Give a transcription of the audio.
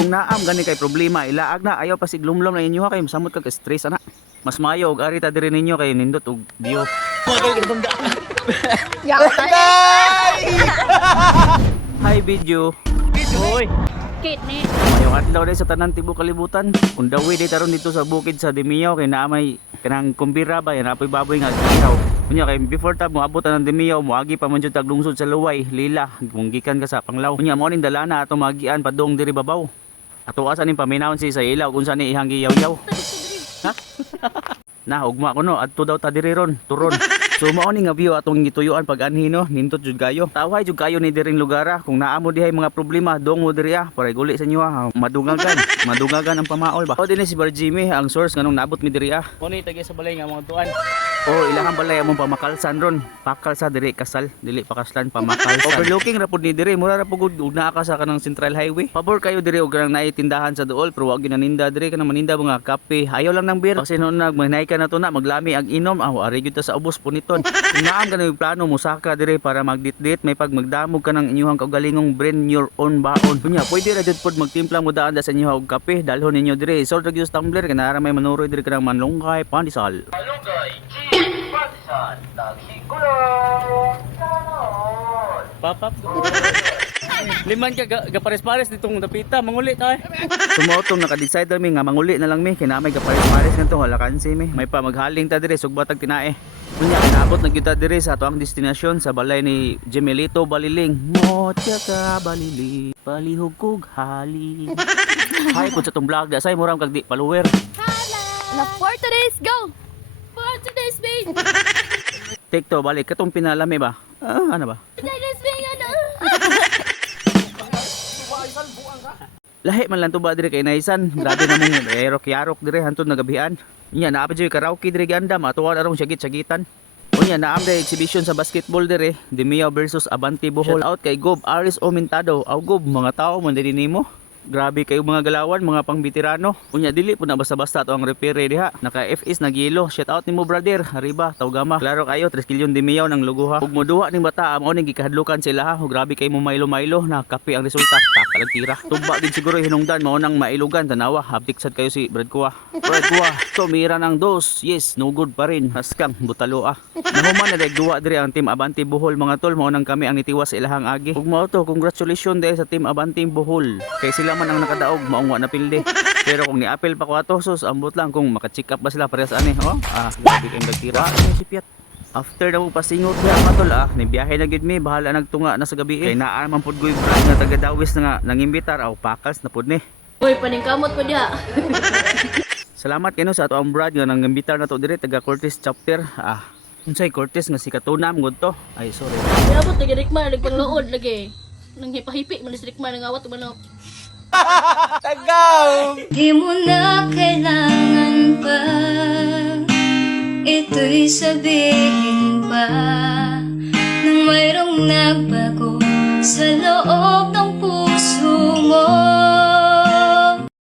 Kung naam gani kay problema ilaag na ayaw pa siglumlom na inyo ha kay masamot ka stress ana. Mas maayo og ari ta diri ninyo kay nindot og view. Hi video. Hoy. Kit ni. Mayong adlaw day sa tanan tibuok kalibutan. Kung dawi day taron dito sa bukid sa Dimiao kay naamay kanang kumbira ba yan apoy baboy nga ginaw. Kunya kay before tab moabot ang Dimiao moagi pa man jud tag lungsod sa Luway, Lila, kung gikan ka sa Panglaw. Kunya mao ning dalana ato magian padung diri babaw. Ato asa ning paminawon si sa ilaw kung saan ni ihang giyaw-yaw. Ha? Na ugma ko no adto daw ta diri ron, turon. So mao ni nga view atong gituyuan pag anhi no, nindot jud kayo. Tawhay jud kayo ni diring lugar kung naa mo dihay mga problema dong mo diri para guli sa inyo madungagan ang pamaol ba. O dinhi si Bar Jimmy ang source nganong naabot mi diri Mo ni tagi sa balay nga mga tuan. O ilahang balay among pamakalsan ron. Pakal sa diri kasal, dili pakaslan pamakalsan. Overlooking ra pud ni diri, mura ra pud ugna ka sa kanang Central Highway. Pabor kayo diri og kanang naay tindahan sa duol pero wag ginaninda diri kanang maninda mga kape. Ayaw lang ng beer. Kasi noon nagmahinay ka na to na maglami ang inom. Ari gyud ta sa ubos punit. Kung naam ka na yung plano mo saka dire para magdit-dit may pag magdamog ka ng inyong kaugalingong bring your own baon. Kunya pwede ra jud pod magtimpla mo daan sa inyo og kape dalhon ninyo dire. Sort of use tumbler kanara may manuroy dire kanang manlunggay pandesal. Malunggay, pandesal, nagsikulong. Papap. Liman ka gapares-pares ditong dapita manguli ta eh. Sumotong naka-decide mi nga manguli na lang mi kinamay gapares-pares ngadto halakansi mi. May pa maghaling ta dire sugbatag tinae. Kunya kinabot na kita dire sa ato ang destinasyon sa balay ni Gemelito Baliling. Motya ka Baliling, palihog kog hali. Hay pud sa tong vlog da say muram kag di follower. Na for today's go. For today's babe. TikTok balik katong pinalami ba? Ano ba? Today's babe ano. Lahi man lang to ba dire kay Naisan. Grabe namong yarok dire hantod nagabihan. Nya naapa jud karaoke dire gandam atuwa arong syagit-syagitan. Unya naam day exhibition sa basketball dire, Dimiao versus Abante Bohol. Out kay Gob Aris Omintado. Aw Gob mga tao man diri nimo. Grabe kayo mga galawan, mga pangbitirano. Unya dili po na basta-basta to ang repair diha. Naka FS nagilo. Shout out nimo brother. Arriba, Tawgama. Klaro kayo 3 kilyon Dimiao ng lugo ha. Ug moduha ning bata mao ning gikahadlukan sila ha. Grabe kay mo mailo-mailo na kape ang resulta. Takalag tira. Tuba gid siguro hinungdan mao nang mailugan tanawa. Haptik sad kayo si Brad Kuwa. Brad Kuwa, tumira ng dos. Yes, no good pa rin. Haskang butalo ah. Nahuman na duwa diri ang team Abante Bohol mga tol. Mao nang kami ang nitiwas sa ilahang agi. Ug mao to, congratulations dahil sa team Abante Bohol. Kay sila man ang nakadaog maong wa na pilde. Pero kung ni-apel pa ko ato sus ambot lang kung maka-check up ba sila parehas ani oh. Grabe kay nagtira si Piat. After na mo pasingot niya matol ni biyahe na gid mi bahala nagtunga na sa gabi kay naa man pud goy brand nga taga Dawis na nga nangimbitar aw pakals na pud ni. Uy paningkamot po diha. Salamat kino sa ato ang brad nga nangimbitar na to dire taga Cortez chapter. Unsay Cortez nga si Katunam gud to. Ay sorry. Yabot lagi rikma nagpangluod lagi. Nang hipa-hipi man si rikma nang awat manok. Tagaw! Di mo na kailangan pa ito'y sabihin pa